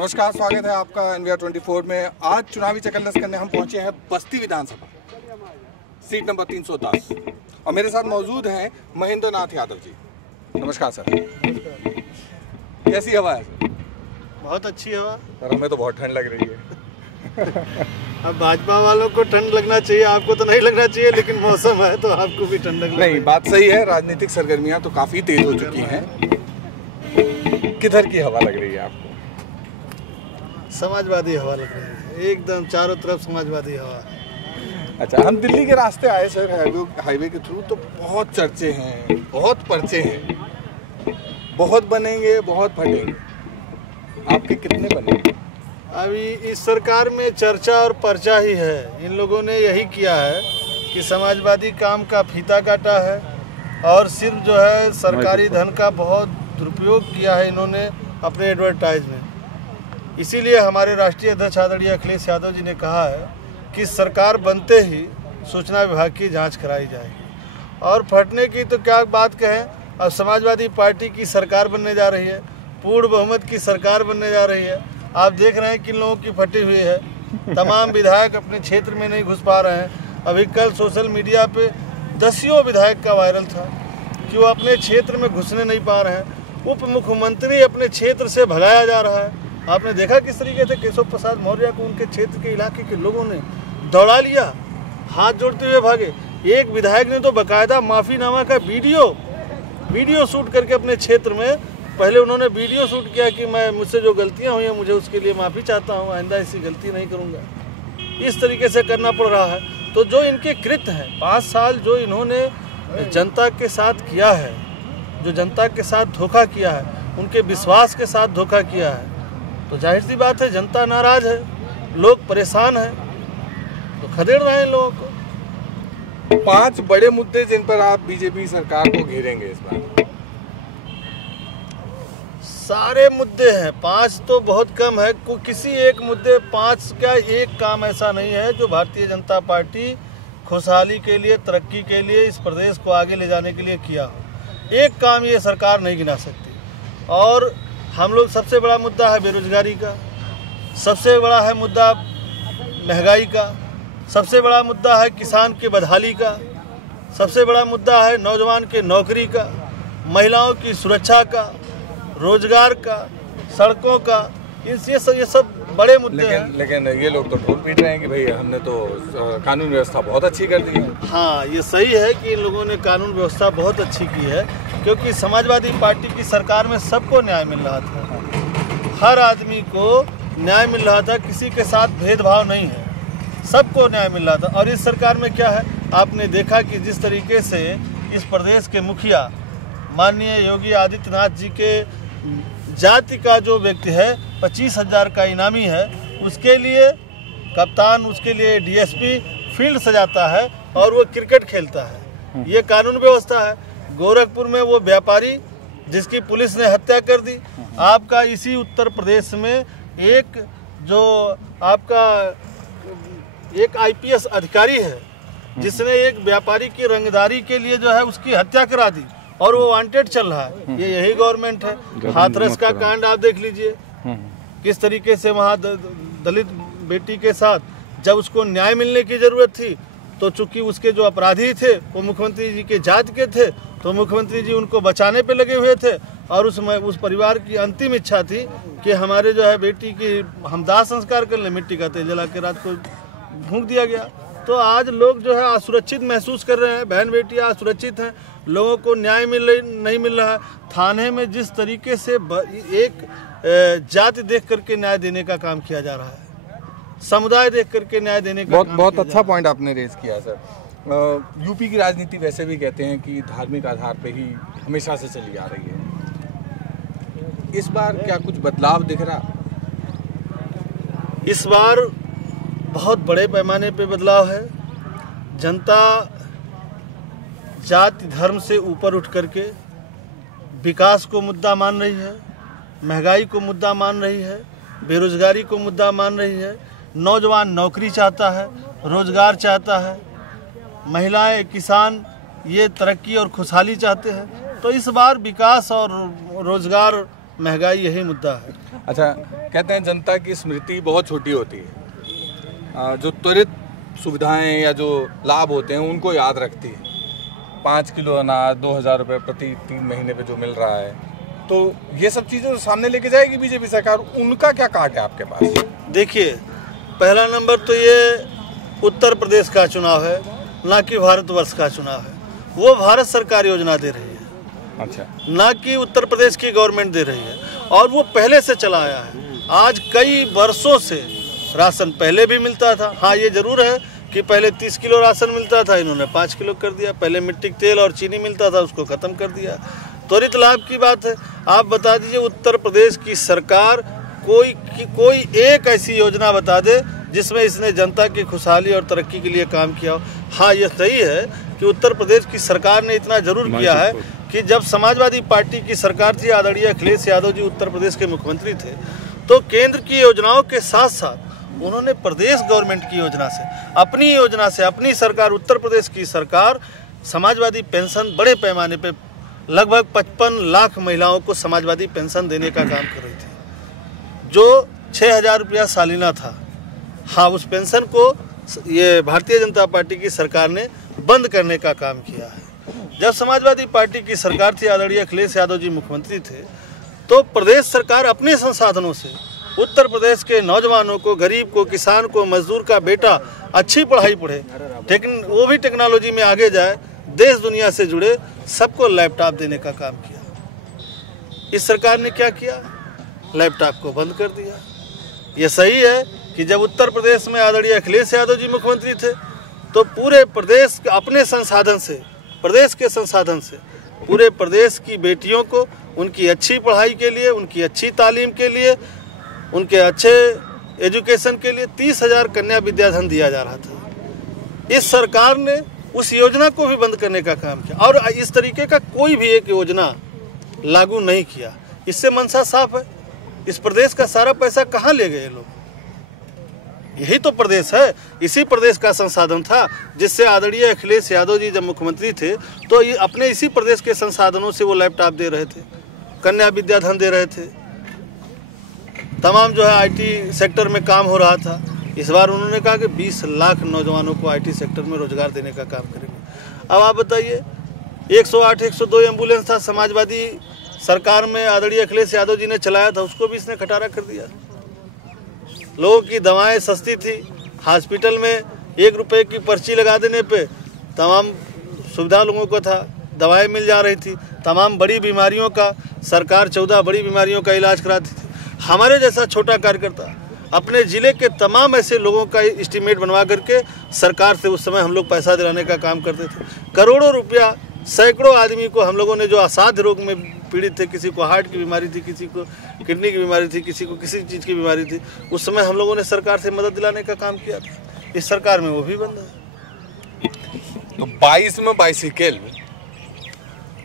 नमस्कार, स्वागत है आपका NVR 24 में। आज चुनावी चकलदस करने हम पहुंचे हैं बस्ती विधानसभा सीट नंबर 310 और मेरे साथ मौजूद हैं महेंद्र नाथ यादव जी। नमस्कार सर। कैसी हवा है सर? बहुत अच्छी हवा। सर हमें तो बहुत ठंड लग रही है। अब भाजपा वालों को ठंड लगना चाहिए, आपको तो नहीं लगना चाहिए, लेकिन मौसम है तो आपको भी ठंड लगना चाहिए। नहीं, बात सही है। राजनीतिक सरगर्मियां तो काफी तेज हो चुकी हैं। किधर की हवा लग रही है आपको? समाजवादी हवा लग रही है, एकदम चारों तरफ समाजवादी हवा। अच्छा, हम दिल्ली के रास्ते आए सर हाईवे के थ्रू, तो बहुत चर्चे हैं, बहुत पर्चे हैं, बहुत बनेंगे, बहुत फटेंगे। आपके कितने बनेंगे? अभी इस सरकार में चर्चा और पर्चा ही है। इन लोगों ने यही किया है कि समाजवादी काम का फीता काटा है और सिर्फ जो है सरकारी धन का बहुत दुरुपयोग किया है इन्होंने अपने एडवर्टाइज में। इसीलिए हमारे राष्ट्रीय अध्यक्ष आदरणीय अखिलेश यादव जी ने कहा है कि सरकार बनते ही सूचना विभाग की जांच कराई जाएगी। और फटने की तो क्या बात कहें, अब समाजवादी पार्टी की सरकार बनने जा रही है, पूर्ण बहुमत की सरकार बनने जा रही है। आप देख रहे हैं किन लोगों की फटी हुई है। तमाम विधायक अपने क्षेत्र में नहीं घुस पा रहे हैं। अभी कल सोशल मीडिया पे दसियों विधायक का वायरल था कि वो अपने क्षेत्र में घुसने नहीं पा रहे हैं। उप मुख्यमंत्री अपने क्षेत्र से भगाया जा रहा है। आपने देखा किस तरीके से केशव प्रसाद मौर्य को उनके क्षेत्र के इलाके के लोगों ने दौड़ा लिया, हाथ जोड़ते हुए भागे। एक विधायक ने तो बाकायदा माफीनामा का वीडियो शूट करके अपने क्षेत्र में, पहले उन्होंने वीडियो शूट किया कि मैं मुझसे जो गलतियां हुई हैं मुझे उसके लिए माफ़ी चाहता हूं, आइंदा ऐसी गलती नहीं करूंगा। इस तरीके से करना पड़ रहा है। तो जो इनके कृत्य हैं, 5 साल जो इन्होंने जनता के साथ किया है, जो जनता के साथ धोखा किया है, उनके विश्वास के साथ धोखा किया है, तो जाहिर सी बात है जनता नाराज है, लोग परेशान हैं, तो खदेड़ रहे हैं लोगों को। 5 बड़े मुद्दे जिन पर आप बीजेपी सरकार को घेरेंगे इस बार? सारे मुद्दे हैं, 5 तो बहुत कम है। किसी एक मुद्दे 5 का एक काम ऐसा नहीं है जो भारतीय जनता पार्टी खुशहाली के लिए, तरक्की के लिए, इस प्रदेश को आगे ले जाने के लिए किया हो। एक काम ये सरकार नहीं गिना सकती। और हम लोग, सबसे बड़ा मुद्दा है बेरोजगारी का, सबसे बड़ा है मुद्दा महंगाई का, सबसे बड़ा मुद्दा है किसान के बदहाली का, सबसे बड़ा मुद्दा है नौजवान के नौकरी का, महिलाओं की सुरक्षा का, रोजगार का, सड़कों का। ये सब बड़े मुद्दे हैं। लेकिन ये लोग तो ढोल पीट रहे हैं कि भाई हमने तो कानून व्यवस्था बहुत अच्छी कर दी है। हाँ, ये सही है कि इन लोगों ने कानून व्यवस्था बहुत अच्छी की है, क्योंकि समाजवादी पार्टी की सरकार में सबको न्याय मिल रहा था। हर आदमी को न्याय मिल रहा था, किसी के साथ भेदभाव नहीं है, सबको न्याय मिल रहा था। और इस सरकार में क्या है, आपने देखा कि जिस तरीके से इस प्रदेश के मुखिया माननीय योगी आदित्यनाथ जी के जाति का जो व्यक्ति है, 25,000 का इनामी है, उसके लिए कप्तान, उसके लिए डीएसपी फील्ड सजाता है और वो क्रिकेट खेलता है। ये कानून व्यवस्था है। गोरखपुर में वो व्यापारी जिसकी पुलिस ने हत्या कर दी, आपका इसी उत्तर प्रदेश में एक जो आपका एक IPS अधिकारी है जिसने एक व्यापारी की रंगदारी के लिए जो है उसकी हत्या करा दी और वो वांटेड चल रहा है। ये यही गवर्नमेंट है। हाथरस का कांड आप देख लीजिए, किस तरीके से वहाँ दलित बेटी के साथ जब उसको न्याय मिलने की जरूरत थी, तो चूंकि उसके जो अपराधी थे वो मुख्यमंत्री जी के जाति के थे, तो मुख्यमंत्री जी उनको बचाने पे लगे हुए थे। और उस परिवार की अंतिम इच्छा थी कि हमारे जो है बेटी की हम दाह संस्कार कर लें, मिट्टी का तेल जला के रात को फूंक दिया गया। तो आज लोग जो है असुरक्षित महसूस कर रहे हैं, बहन बेटियां असुरक्षित हैं, लोगों को न्याय नहीं मिल रहा है। थाने में जिस तरीके से एक जाति देख करके न्याय देने का काम किया जा रहा है, समुदाय देख करके न्याय देने का बहुत अच्छा पॉइंट आपने रेज किया सर। यूपी की राजनीति वैसे भी कहते हैं कि धार्मिक आधार पे ही हमेशा से चली आ रही है। इस बार क्या कुछ बदलाव दिख रहा? इस बार बहुत बड़े पैमाने पे बदलाव है। जनता जाति धर्म से ऊपर उठ करके विकास को मुद्दा मान रही है, महंगाई को मुद्दा मान रही है, बेरोजगारी को मुद्दा मान रही है। नौजवान नौकरी चाहता है, रोजगार चाहता है, महिलाएं, किसान ये तरक्की और खुशहाली चाहते हैं। तो इस बार विकास और रोजगार, महंगाई यही मुद्दा है। अच्छा, कहते हैं जनता की स्मृति बहुत छोटी होती है, जो त्वरित सुविधाएं या जो लाभ होते हैं उनको याद रखती है। 5 किलो अनाज 2000 रुपये प्रति 3 महीने पे जो मिल रहा है, तो ये सब चीज़ें सामने लेके जाएगी बीजेपी सरकार। उनका क्या काट है आपके पास? देखिए, पहला नंबर तो ये उत्तर प्रदेश का चुनाव है, ना कि भारतवर्ष का चुनाव है। वो भारत सरकार योजना दे रही है, अच्छा, ना कि उत्तर प्रदेश की गवर्नमेंट दे रही है, और वो पहले से चला आया है। आज कई वर्षों से राशन पहले भी मिलता था। हाँ, ये जरूर है कि पहले 30 किलो राशन मिलता था, इन्होंने 5 किलो कर दिया। पहले मिट्टी तेल और चीनी मिलता था, उसको ख़त्म कर दिया। त्वरित लाभ की बात है। आप बता दीजिए, उत्तर प्रदेश की सरकार कोई एक ऐसी योजना बता दे जिसमें इसने जनता की खुशहाली और तरक्की के लिए काम किया हो। हाँ, ये सही है कि उत्तर प्रदेश की सरकार ने इतना जरूर किया है कि जब समाजवादी पार्टी की सरकार थी, आदरणीय अखिलेश यादव जी उत्तर प्रदेश के मुख्यमंत्री थे, तो केंद्र की योजनाओं के साथ साथ उन्होंने प्रदेश गवर्नमेंट की योजना से, अपनी योजना से, अपनी सरकार उत्तर प्रदेश की सरकार समाजवादी पेंशन बड़े पैमाने पे लगभग 55 लाख महिलाओं को समाजवादी पेंशन देने का काम कर रही थी, जो 6000 रुपया सालाना था। हाँ, उस पेंशन को ये भारतीय जनता पार्टी की सरकार ने बंद करने का काम किया है। जब समाजवादी पार्टी की सरकार थी, आदरणीय अखिलेश यादव जी मुख्यमंत्री थे, तो प्रदेश सरकार अपने संसाधनों से उत्तर प्रदेश के नौजवानों को, गरीब को, किसान को, मजदूर का बेटा अच्छी पढ़ाई पढ़े, लेकिन वो भी टेक्नोलॉजी में आगे जाए, देश दुनिया से जुड़े, सबको लैपटॉप देने का काम किया। इस सरकार ने क्या किया? लैपटॉप को बंद कर दिया। ये सही है कि जब उत्तर प्रदेश में आदरणीय अखिलेश यादव जी मुख्यमंत्री थे, तो पूरे प्रदेश अपने संसाधन से, प्रदेश के संसाधन से पूरे प्रदेश की बेटियों को उनकी अच्छी पढ़ाई के लिए, उनकी अच्छी तालीम के लिए, उनके अच्छे एजुकेशन के लिए 30,000 कन्या विद्याधन दिया जा रहा था। इस सरकार ने उस योजना को भी बंद करने का काम किया, और इस तरीके का कोई भी एक योजना लागू नहीं किया। इससे मंशा साफ है। इस प्रदेश का सारा पैसा कहाँ ले गए लोग? यही तो प्रदेश है, इसी प्रदेश का संसाधन था जिससे आदरणीय अखिलेश यादव जी जब मुख्यमंत्री थे, तो ये अपने इसी प्रदेश के संसाधनों से वो लैपटॉप दे रहे थे, कन्या विद्याधन दे रहे थे, तमाम जो है आईटी सेक्टर में काम हो रहा था। इस बार उन्होंने कहा कि 20 लाख नौजवानों को आईटी सेक्टर में रोजगार देने का काम करेंगे। अब आप बताइए, 108, 102 एम्बुलेंस था, समाजवादी सरकार में आदरणीय अखिलेश यादव जी ने चलाया था, उसको भी इसने खटारा कर दिया। लोगों की दवाएं सस्ती थी, हॉस्पिटल में 1 रुपये की पर्ची लगा देने पे तमाम सुविधा लोगों को था, दवाएं मिल जा रही थी। तमाम बड़ी बीमारियों का सरकार 14 बड़ी बीमारियों का इलाज कराती थी। हमारे जैसा छोटा कार्यकर्ता अपने ज़िले के तमाम ऐसे लोगों का एस्टीमेट बनवा करके सरकार से उस समय हम लोग पैसा दिलाने का काम करते थे। करोड़ों रुपया, सैकड़ों आदमी को हम लोगों ने, जो असाध्य रोग में पीड़ित थे, किसी को हार्ट की बीमारी थी, किसी को किडनी की बीमारी थी, किसी को किसी चीज़ की बीमारी थी, उस समय हम लोगों ने सरकार से मदद दिलाने का काम किया था। इस सरकार में वो भी बंद है। तो 22 में बाइसिकल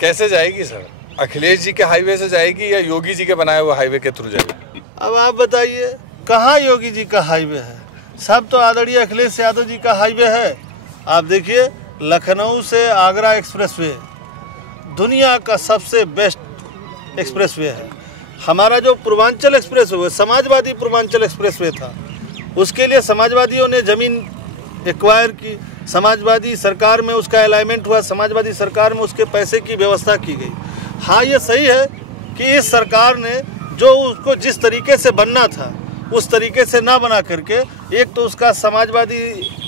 कैसे जाएगी सर? अखिलेश जी के हाईवे से जाएगी या योगी जी के बनाए हुए हाईवे के थ्रू जाएगी? अब आप बताइए, कहाँ योगी जी का हाईवे है? सब तो आदरणीय अखिलेश यादव जी का हाईवे है। आप देखिए, लखनऊ से आगरा एक्सप्रेसवे दुनिया का सबसे बेस्ट एक्सप्रेसवे है। हमारा जो पूर्वांचल एक्सप्रेसवे, समाजवादी पूर्वांचल एक्सप्रेसवे था, उसके लिए समाजवादियों ने ज़मीन एक्वायर की, समाजवादी सरकार में उसका अलाइनमेंट हुआ, समाजवादी सरकार में उसके पैसे की व्यवस्था की गई। हाँ, ये सही है कि इस सरकार ने जो उसको जिस तरीके से बनना था उस तरीके से ना बना करके, एक तो उसका समाजवादी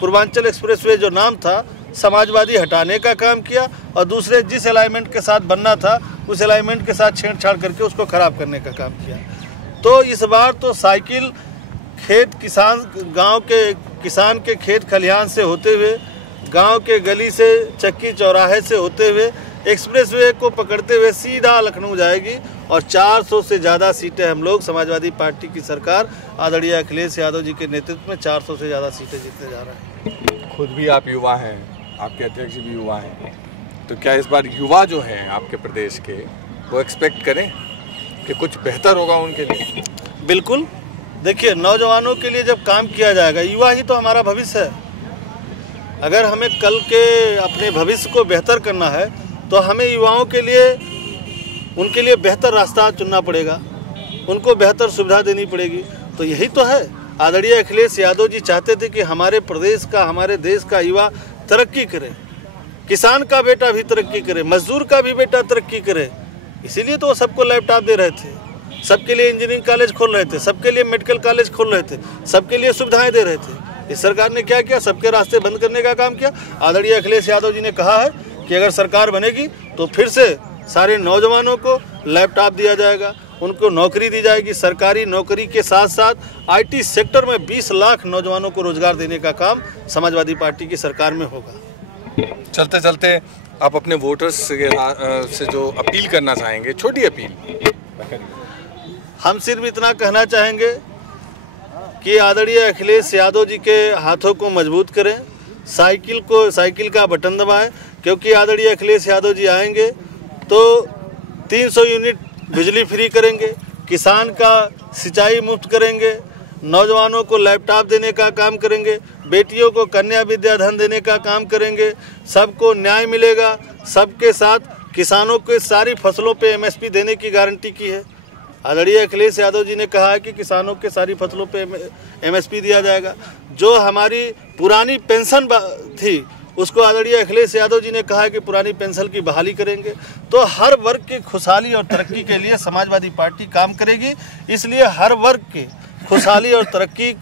पूर्वांचल एक्सप्रेसवे जो नाम था समाजवादी हटाने का काम किया, और दूसरे जिस अलाइनमेंट के साथ बनना था उस अलाइनमेंट के साथ छेड़छाड़ करके उसको ख़राब करने का काम किया। तो इस बार तो साइकिल खेत किसान, गांव के किसान के खेत खलिहान से होते हुए, गांव के गली से, चक्की चौराहे से होते हुए, एक्सप्रेसवे को पकड़ते हुए सीधा लखनऊ जाएगी, और 400 से ज़्यादा सीटें हम लोग, समाजवादी पार्टी की सरकार आदरणीय अखिलेश यादव जी के नेतृत्व में 400 से ज़्यादा सीटें जीतने जा रहे हैं। खुद भी आप युवा हैं, आपके अध्यक्ष भी युवा हैं, तो क्या इस बार युवा जो हैं आपके प्रदेश के, वो एक्सपेक्ट करें कि कुछ बेहतर होगा उनके लिए? बिल्कुल। देखिए, नौजवानों के लिए जब काम किया जाएगा, युवा ही तो हमारा भविष्य है। अगर हमें कल के अपने भविष्य को बेहतर करना है तो हमें युवाओं के लिए, उनके लिए बेहतर रास्ता चुनना पड़ेगा। उनको बेहतर सुविधा देनी पड़ेगी। तो यही तो है, आदरणीय अखिलेश यादव जी चाहते थे कि हमारे प्रदेश का, हमारे देश का युवा तरक्की करे, किसान का बेटा भी तरक्की करे, मजदूर का भी बेटा तरक्की करे। इसीलिए तो वो सबको लैपटॉप दे रहे थे, सबके लिए इंजीनियरिंग कॉलेज खोल रहे थे, सबके लिए मेडिकल कॉलेज खोल रहे थे, सबके लिए सुविधाएं दे रहे थे। इस सरकार ने क्या किया? सबके रास्ते बंद करने का काम किया। आदरणीय अखिलेश यादव जी ने कहा है कि अगर सरकार बनेगी तो फिर से सारे नौजवानों को लैपटॉप दिया जाएगा, उनको नौकरी दी जाएगी। सरकारी नौकरी के साथ साथ आईटी सेक्टर में 20 लाख नौजवानों को रोजगार देने का काम समाजवादी पार्टी की सरकार में होगा। चलते चलते आप अपने वोटर्स से जो अपील करना चाहेंगे, छोटी अपील। हम सिर्फ इतना कहना चाहेंगे कि आदरणीय अखिलेश यादव जी के हाथों को मजबूत करें, साइकिल का बटन दबाएं, क्योंकि आदरणीय अखिलेश यादव जी आएंगे तो 300 यूनिट बिजली फ्री करेंगे, किसान का सिंचाई मुफ्त करेंगे, नौजवानों को लैपटॉप देने का काम करेंगे, बेटियों को कन्या विद्याधन देने का काम करेंगे, सबको न्याय मिलेगा। सबके साथ किसानों के सारी फसलों पे एमएसपी देने की गारंटी की है। आदरणीय अखिलेश यादव जी ने कहा है कि किसानों के सारी फसलों पे एमएसपी दिया जाएगा। जो हमारी पुरानी पेंशन थी उसको आदरणीय अखिलेश यादव जी ने कहा है कि पुरानी पेंशन की बहाली करेंगे। तो हर वर्ग की खुशहाली और तरक्की के लिए समाजवादी पार्टी काम करेगी। इसलिए हर वर्ग की खुशहाली और तरक्की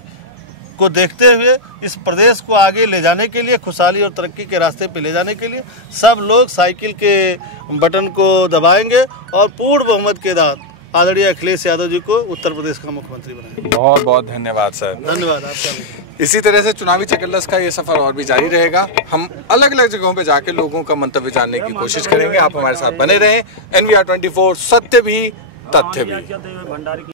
को देखते हुए इस प्रदेश को आगे ले जाने के लिए, खुशहाली और तरक्की के रास्ते पे ले जाने के लिए सब लोग साइकिल के बटन को दबाएंगे और पूर्ण बहुमत के साथ आदरणीय अखिलेश यादव जी को उत्तर प्रदेश का मुख्यमंत्री बनाएंगे। बहुत बहुत धन्यवाद सर। धन्यवाद आपका। इसी तरह से चुनावी चकल्लस का ये सफर और भी जारी रहेगा। हम अलग अलग जगहों पे जाके लोगों का मंतव्य जानने की कोशिश करेंगे। आप हमारे साथ बने रहें। NVR 24, सत्य भी तथ्य भी।